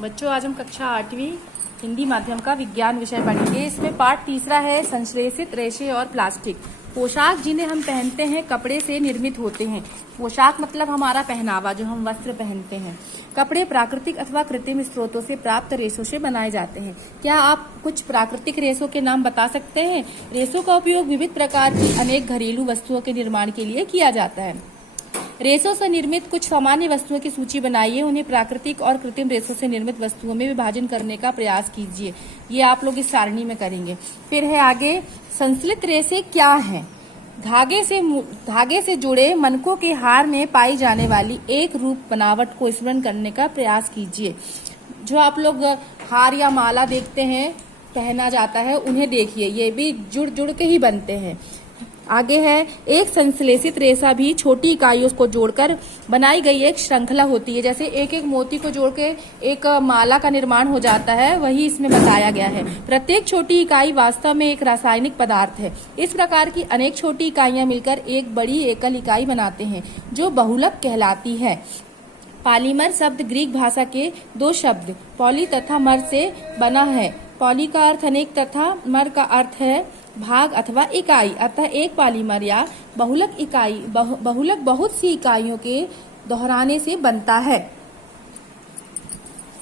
बच्चों, आज हम कक्षा 8वीं हिंदी माध्यम का विज्ञान विषय पढ़ेंगे। इसमें पाठ तीसरा है संश्लेषित रेशे और प्लास्टिक। पोशाक जिन्हें हम पहनते हैं कपड़े से निर्मित होते हैं। पोशाक मतलब हमारा पहनावा, जो हम वस्त्र पहनते हैं। कपड़े प्राकृतिक अथवा कृत्रिम स्रोतों से प्राप्त रेशों से बनाए जाते हैं। क्या आप कुछ प्राकृतिक रेशों के नाम बता सकते हैं? रेशों का उपयोग विविध प्रकार की अनेक घरेलू वस्तुओं के निर्माण के लिए किया जाता है। रेशों से निर्मित कुछ सामान्य वस्तुओं की सूची बनाइए, उन्हें प्राकृतिक और कृत्रिम रेशों से निर्मित वस्तुओं में विभाजन करने का प्रयास कीजिए। ये आप लोग इस सारणी में करेंगे। फिर है आगे, संश्लिष्ट रेशे क्या हैं? धागे से जुड़े मनकों के हार में पाई जाने वाली एक रूप बनावट को स्मरण करने का प्रयास कीजिए। जो आप लोग हार या माला देखते हैं पहना जाता है, उन्हें देखिए, ये भी जुड़ जुड़ के ही बनते हैं। आगे है, एक संश्लेषित रेशा भी छोटी इकाइयों को जोड़कर बनाई गई एक श्रृंखला होती है। जैसे एक एक मोती को जोड़ के एक माला का निर्माण हो जाता है, वही इसमें बताया गया है। प्रत्येक छोटी इकाई वास्तव में एक रासायनिक पदार्थ है। इस प्रकार की अनेक छोटी इकाइयां मिलकर एक बड़ी एकल इकाई बनाते हैं, जो बहुलक कहलाती है। पॉलीमर शब्द ग्रीक भाषा के दो शब्द पॉली तथा मर से बना है। पॉली का अर्थ अनेक तथा मर का अर्थ है भाग अथवा इकाई। अतः एक पॉलीमर या बहुलक इकाई बहुलक बहुत सी इकाइयों के दोहराने से बनता है।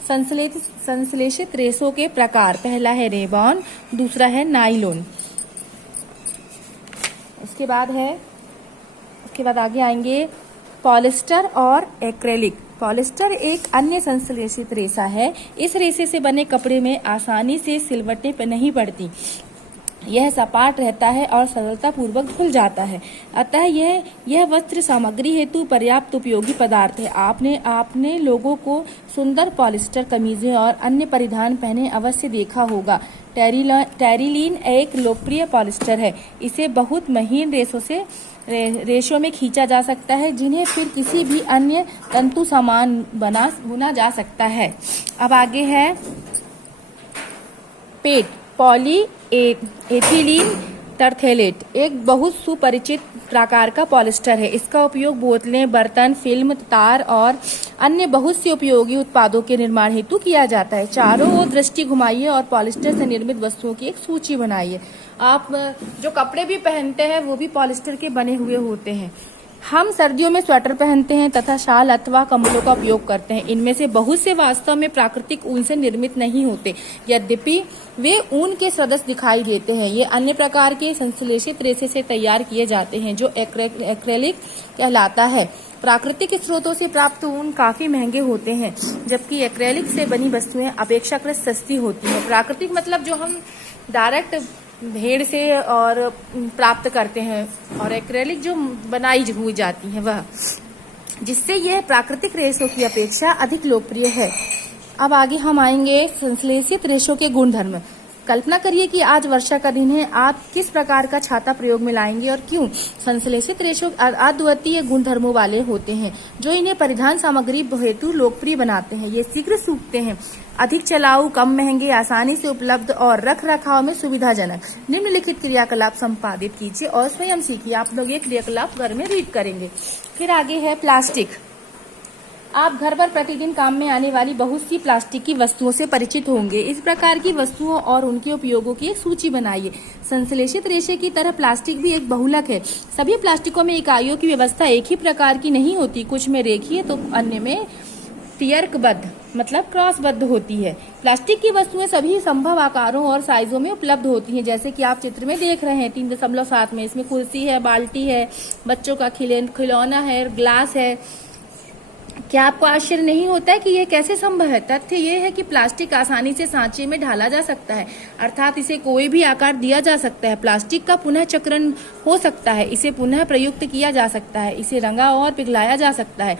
संश्लेषित रेशों के प्रकार, पहला है रेबॉन, दूसरा है नाइलोन। उसके बाद आगे आएंगे पॉलिस्टर और एक्रेलिक। पॉलिस्टर एक अन्य संश्लेषित रेशा है। इस रेशे से बने कपड़े में आसानी से सिलवटें नहीं पड़ती। यह सपाट रहता है और सरलता पूर्वक धुल जाता है। अतः यह वस्त्र सामग्री हेतु पर्याप्त उपयोगी पदार्थ है। आपने लोगों को सुंदर पॉलिस्टर कमीजें और अन्य परिधान पहने अवश्य देखा होगा। टेरिलीन एक लोकप्रिय पॉलिस्टर है। इसे बहुत महीन रेशों में खींचा जा सकता है, जिन्हें फिर किसी भी अन्य तंतु समान बुना जा सकता है। अब आगे है पेट, पॉली एथिलीन टरथेलेट एक बहुत सुपरिचित प्रकार का पॉलिस्टर है। इसका उपयोग बोतलें, बर्तन, फिल्म, तार और अन्य बहुत से उपयोगी उत्पादों के निर्माण हेतु किया जाता है। चारों ओर दृष्टि घुमाइए और पॉलिस्टर से निर्मित वस्तुओं की एक सूची बनाइए। आप जो कपड़े भी पहनते हैं वो भी पॉलिस्टर के बने हुए होते हैं। हम सर्दियों में स्वेटर पहनते हैं तथा शाल अथवा कंबलों का उपयोग करते हैं। इनमें से बहुत से वास्तव में प्राकृतिक ऊन से निर्मित नहीं होते, यद्यपि वे ऊन के सदृश दिखाई देते हैं। ये अन्य प्रकार के संश्लेषित रेशे से तैयार किए जाते हैं, जो एक्रेलिक कहलाता है। प्राकृतिक स्रोतों से प्राप्त ऊन काफी महंगे होते हैं, जबकि एक्रेलिक से बनी वस्तुएं अपेक्षाकृत सस्ती होती हैं। प्राकृतिक मतलब जो हम डायरेक्ट भेड़ से और प्राप्त करते हैं, और एक्रेलिक जो बनाई हुई जाती है वह, जिससे यह प्राकृतिक रेशों की अपेक्षा अधिक लोकप्रिय है। अब आगे हम आएंगे संश्लेषित रेशों के गुणधर्म। कल्पना करिए कि आज वर्षा का दिन है। आप किस प्रकार का छाता प्रयोग में लाएंगे और क्यों? संश्लेषित रेशों अद्वितीय गुणधर्मों वाले होते हैं, जो इन्हें परिधान सामग्री हेतु लोकप्रिय बनाते हैं। ये शीघ्र सूखते हैं, अधिक चलाऊ, कम महंगे, आसानी से उपलब्ध और रख रखाव में सुविधाजनक। निम्नलिखित क्रियाकलाप संपादित कीजिए और स्वयं सीखिए। आप लोग ये क्रियाकलाप घर में रीड करेंगे। फिर आगे है प्लास्टिक। आप घर पर प्रतिदिन काम में आने वाली बहुत सी प्लास्टिक की वस्तुओं से परिचित होंगे। इस प्रकार की वस्तुओं और उनके उपयोगों की एक सूची बनाइए। संश्लेषित रेशे की तरह प्लास्टिक भी एक बहुलक है। सभी प्लास्टिकों में इकाइयों की व्यवस्था एक ही प्रकार की नहीं होती। कुछ में रेखीय तो अन्य में तियर्कबद्ध मतलब क्रॉसबद्ध होती है। प्लास्टिक की वस्तुएं सभी संभव आकारों और साइजों में उपलब्ध होती हैं, जैसे कि आप चित्र में देख रहे हैं 3.7 में। इसमें कुर्सी है, बाल्टी है, बच्चों का खिलौना है, ग्लास है। क्या आपको आश्चर्य नहीं होता है कि यह कैसे संभव है? तथ्य यह है कि प्लास्टिक आसानी से सांचे में ढाला जा सकता है, अर्थात इसे कोई भी आकार दिया जा सकता है। प्लास्टिक का पुनः चक्रण हो सकता है, इसे पुनः प्रयुक्त किया जा सकता है, इसे रंगा और पिघलाया जा सकता है,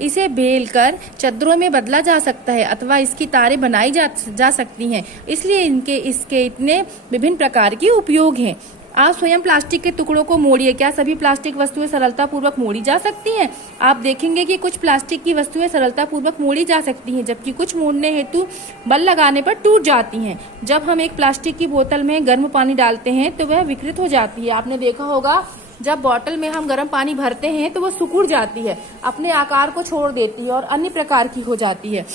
इसे बेलकर चद्दरों में बदला जा सकता है, अथवा इसकी तारें बनाई जा सकती हैं। इसलिए इसके इतने विभिन्न प्रकार के उपयोग हैं। आप स्वयं प्लास्टिक के टुकड़ों को मोड़िए। क्या सभी प्लास्टिक वस्तुएं सरलतापूर्वक मोड़ी जा सकती हैं? आप देखेंगे कि कुछ प्लास्टिक की वस्तुएं सरलतापूर्वक मोड़ी जा सकती हैं, जबकि कुछ मोड़ने हेतु बल लगाने पर टूट जाती हैं। जब हम एक प्लास्टिक की बोतल में गर्म पानी डालते हैं तो वह विकृत हो जाती है। आपने देखा होगा, जब बोतल में हम गर्म पानी भरते हैं तो वो सिकुड़ जाती है, अपने आकार को छोड़ देती है और अन्य प्रकार की हो जाती है।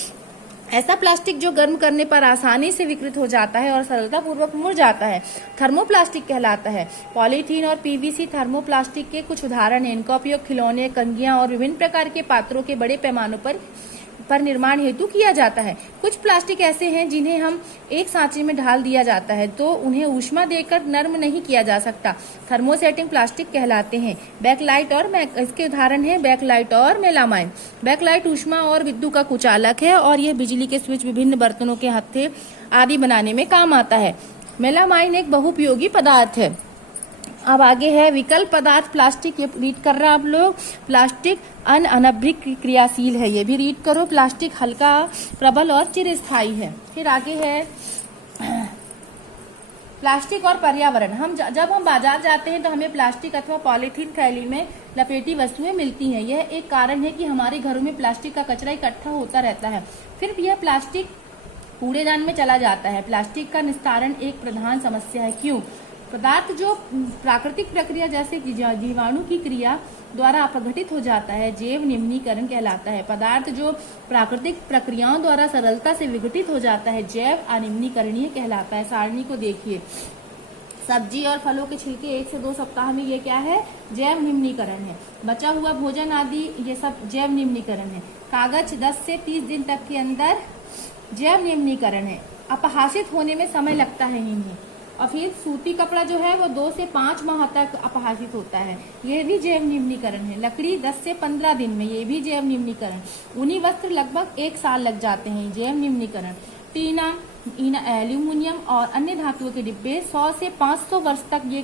ऐसा प्लास्टिक जो गर्म करने पर आसानी से विकृत हो जाता है और सरलतापूर्वक मुड़ जाता है थर्मोप्लास्टिक कहलाता है। पॉलीथीन और पीवीसी थर्मोप्लास्टिक के कुछ उदाहरण हैं। इनका उपयोग खिलौने, कंघियां और विभिन्न प्रकार के पात्रों के बड़े पैमानों पर निर्माण हेतु किया जाता है। कुछ प्लास्टिक ऐसे हैं जिन्हें हम एक सांचे में ढाल दिया जाता है तो उन्हें ऊष्मा देकर नर्म नहीं किया जा सकता, थर्मोसेटिंग प्लास्टिक कहलाते हैं। बैकलाइट और इसके उदाहरण हैं बैकलाइट और मेलामाइन। बैकलाइट ऊष्मा और विद्युत का कुचालक है और यह बिजली के स्विच, विभिन्न बर्तनों के हत्थे आदि बनाने में काम आता है। मेलामाइन एक बहुउपयोगी पदार्थ है। अब आगे है विकल्प पदार्थ प्लास्टिक, ये रीड कर रहे हैं आप लोग। प्लास्टिक अनअभिक क्रियाशील है, ये भी रीड करो। प्लास्टिक हल्का, प्रबल और चिरस्थायी है। फिर आगे है प्लास्टिक और पर्यावरण। जब हम बाजार जाते हैं तो हमें प्लास्टिक अथवा पॉलीथीन थैली में लपेटी वस्तुएं मिलती हैं। यह एक कारण है कि हमारे घरों में प्लास्टिक का कचरा इकट्ठा होता रहता है, फिर यह प्लास्टिक कूड़ेदान में चला जाता है। प्लास्टिक का निस्तारण एक प्रधान समस्या है। क्यों? पदार्थ जो प्राकृतिक प्रक्रिया जैसे जीवाणु की क्रिया द्वारा अपघटित हो जाता है जैव निम्नीकरण कहलाता है। पदार्थ जो प्राकृतिक प्रक्रियाओं द्वारा सरलता से विघटित हो जाता है जैव अनिम्नीकरणीय कहलाता है। सारणी को देखिए, सब्जी और फलों के छिलके 1 से 2 सप्ताह में ये क्या है? जैव निम्नीकरण है। बचा हुआ भोजन आदि ये सब जैव निम्नीकरण है। कागज 10 से 30 दिन तक के अंदर जैव निम्नीकरण है। अपहासित होने में समय लगता है इन्हें। और फिर सूती कपड़ा जो है वो 2 से 5 माह तक अपहासित होता है, यह भी जैव निम्नीकरण है। लकड़ी 10 से 15 दिन में, ये भी जैव निम्नीकरण। ऊनी वस्त्र लगभग 1 साल लग जाते हैं, जैव निम्नीकरण। टीना, एल्यूमिनियम और अन्य धातुओं के डिब्बे 100 से 500 वर्ष तक ये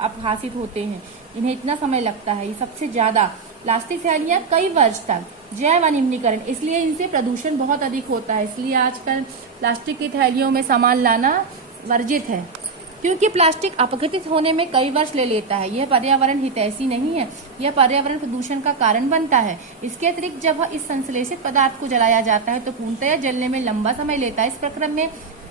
अपहासित होते हैं, इन्हें इतना समय लगता है, ये सबसे ज्यादा। प्लास्टिक थैलियां कई वर्ष तक, जैव अनिम्नीकरण, इसलिए इनसे प्रदूषण बहुत अधिक होता है। इसलिए आजकल प्लास्टिक की थैलियों में सामान लाना वर्जित है, क्योंकि प्लास्टिक अपघटित होने में कई वर्ष ले लेता है। यह पर्यावरण हितैषी नहीं है, यह पर्यावरण प्रदूषण का कारण बनता है। इसके अतिरिक्त जब इस संश्लेषित पदार्थ को जलाया जाता है तो पूर्णतया जलने में लंबा समय लेता है। इस प्रक्रम में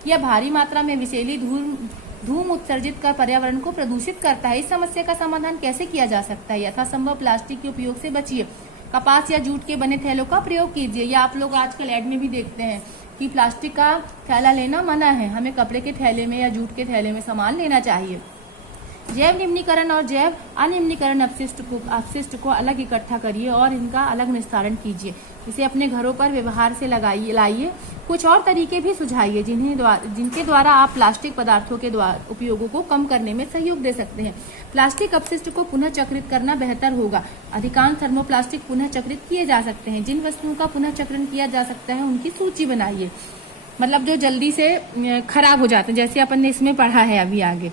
यह भारी मात्रा में विषैली धूम उत्सर्जित कर पर्यावरण को प्रदूषित करता है। इस समस्या का समाधान कैसे किया जा सकता है? यथासंभव प्लास्टिक के उपयोग से बचिए। कपास या जूट के बने थैलों का प्रयोग कीजिए। या आप लोग आजकल ऐड में भी देखते हैं कि प्लास्टिक का थैला लेना मना है, हमें कपड़े के थैले में या जूट के थैले में सामान लेना चाहिए। जैव निम्नीकरण और जैव अनिम्नीकरण अपशिष्ट को अलग इकट्ठा करिए और इनका अलग निस्तारण कीजिए। इसे अपने घरों पर व्यवहार से लाइए। कुछ और तरीके भी सुझाइए जिनके द्वारा आप प्लास्टिक पदार्थों के उपयोगों को कम करने में सहयोग दे सकते हैं। प्लास्टिक अपशिष्ट को पुनः चक्रित करना बेहतर होगा। अधिकांश थर्मोप्लास्टिक पुनः चक्रित किए जा सकते हैं। जिन वस्तुओं का पुनः चक्रण किया जा सकता है उनकी सूची बनाइए, मतलब जो जल्दी से खराब हो जाते हैं, जैसे अपन ने इसमें पढ़ा है अभी आगे।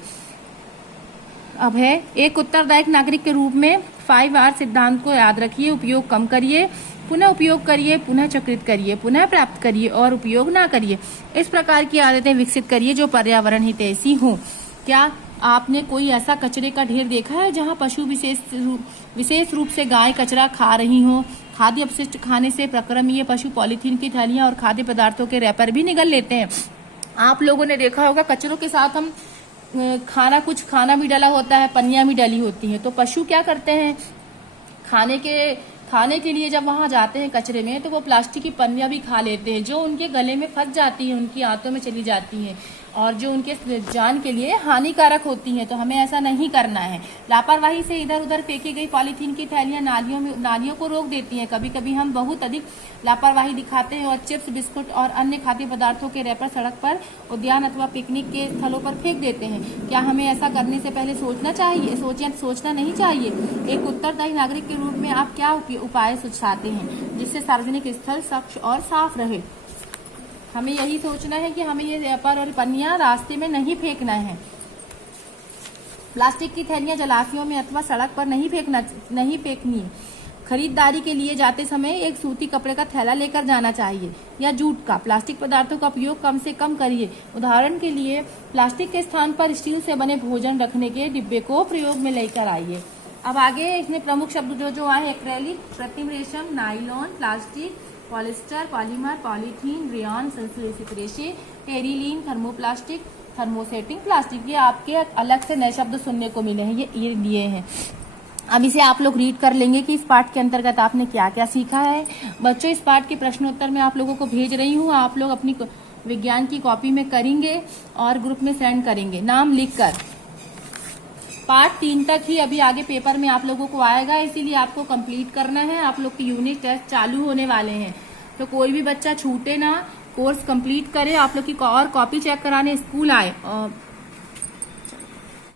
अब है एक उत्तरदायी नागरिक के रूप में 5R सिद्धांत को याद रखिए। उपयोग कम करिए, पुनः उपयोग करिए, पुनः चक्रित करिए, पुनः प्राप्त करिए और उपयोग ना करिए। इस प्रकार की आदतें विकसित करिए जो पर्यावरण हितैषी हों। क्या आपने कोई ऐसा कचरे का ढेर देखा है जहां पशु विशेष रूप से गाय कचरा खा रही हो? खाद्य अपशिष्ट खाने से प्रक्रमीय पशु पॉलीथीन की थैलियां और खाद्य पदार्थों के रैपर भी निगल लेते हैं। आप लोगों ने देखा होगा कचरों के साथ हम कुछ खाना भी डला होता है, पन्नियां भी डली होती हैं। तो पशु क्या करते हैं? खाने के लिए जब वहां जाते हैं कचरे में तो वो प्लास्टिक की पन्नियां भी खा लेते हैं, जो उनके गले में फंस जाती है, उनकी आंतों में चली जाती हैं और जो उनके जान के लिए हानिकारक होती हैं। तो हमें ऐसा नहीं करना है। लापरवाही से इधर उधर फेंकी गई पॉलीथीन की थैलियां नालियों को रोक देती हैं। कभी कभी हम बहुत अधिक लापरवाही दिखाते हैं और चिप्स, बिस्कुट और अन्य खाद्य पदार्थों के रैपर सड़क पर, उद्यान अथवा पिकनिक के स्थलों पर फेंक देते हैं। क्या हमें ऐसा करने से पहले सोचना चाहिए? सोचना नहीं चाहिए। एक उत्तरदायी नागरिक के रूप में आप क्या उपाय सुझाते हैं जिससे सार्वजनिक स्थल स्वच्छ और साफ रहे? हमें यही सोचना है कि हमें ये रैपर और पन्नियां रास्ते में नहीं फेंकना है। प्लास्टिक की थैलियां जलाशयों में अथवा सड़क पर नहीं फेंकनी है। खरीदारी के लिए जाते समय एक सूती कपड़े का थैला लेकर जाना चाहिए या जूट का। प्लास्टिक पदार्थों का उपयोग कम से कम करिए। उदाहरण के लिए प्लास्टिक के स्थान पर स्टील से बने भोजन रखने के डिब्बे को प्रयोग में लेकर आइए। अब आगे इसमें प्रमुख शब्द जो आए, एक्रेलिक, कृत्रिम रेशम, nylon, plastic, polyester, polymer, polythene, rayon, संश्लेषित रेशे, टेरिलीन, थर्मोप्लास्टिक, थर्मोसेटिंग प्लास्टिक। ये आपके अलग से नए शब्द सुनने को मिले हैं, ये लिए हैं। अब इसे आप लोग रीड कर लेंगे कि इस पाठ के अंतर्गत आपने क्या क्या सीखा है। बच्चों, इस पाठ के प्रश्नोत्तर मैं आप लोगों को भेज रही हूँ, आप लोग अपनी विज्ञान की कॉपी में करेंगे और ग्रुप में सेंड करेंगे नाम लिखकर। पार्ट 3 तक ही अभी आगे पेपर में आप लोगों को आएगा, इसीलिए आपको कंप्लीट करना है। आप लोग के यूनिट टेस्ट चालू होने वाले हैं, तो कोई भी बच्चा छूटे ना, कोर्स कंप्लीट करे। आप लोग की और कॉपी चेक कराने स्कूल आए।